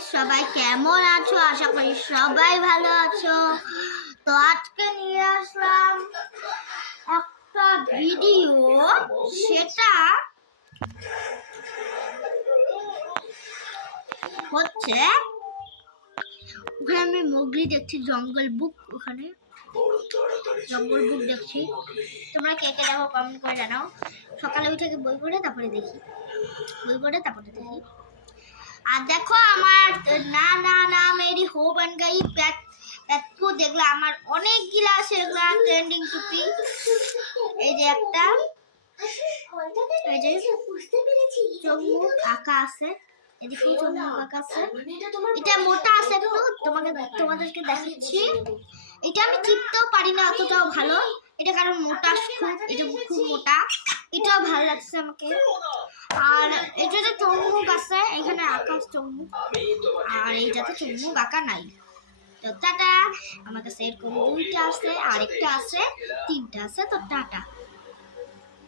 Guys, সবাই কেমন আছো? আশা করি সবাই ভালো আছো। তো আজকে নিয়ে আসলাম একটা ভিডিও, সেটা হচ্ছে ওখানে আমি মোগলি দেখছি, জঙ্গল বুক। ওখানে জঙ্গল বুক দেখছি। তোমরা কে কে দেখো কমেন্ট করে জানাও। সকালে উঠে বই পড়ে তারপরে দেখি, বই পড়ে তারপরে দেখি। আর দেখো আমার না না না মেরি হো বন গই পেট্টু দেখলে আমার অনেক গিলা আছে, এগুলা ট্রেন্ডিং টুপি। এই যে একটা, এই যে চমুক আঁকা আছে, এদিকেও চমুক আঁকা আছে। এটা মোটা আছে একটু, তোমাদেরকে দেখাচ্ছি। এটা আমি চিপতেও পারি না, অতটাও ভালো এটা, কারণ মোটা খুব, এটা খুব মোটা। এটাও ভালো লাগছে আমাকে। আর এটা যে চমুক আছে, এখানে আকাশ চমুক, আর এইটাতে চমুক আঁকা নাই। তো টাটা। আমার কাছে এরকম দুইটা আছে, আরেকটা আছে, তিনটা আছে। তো টাটা।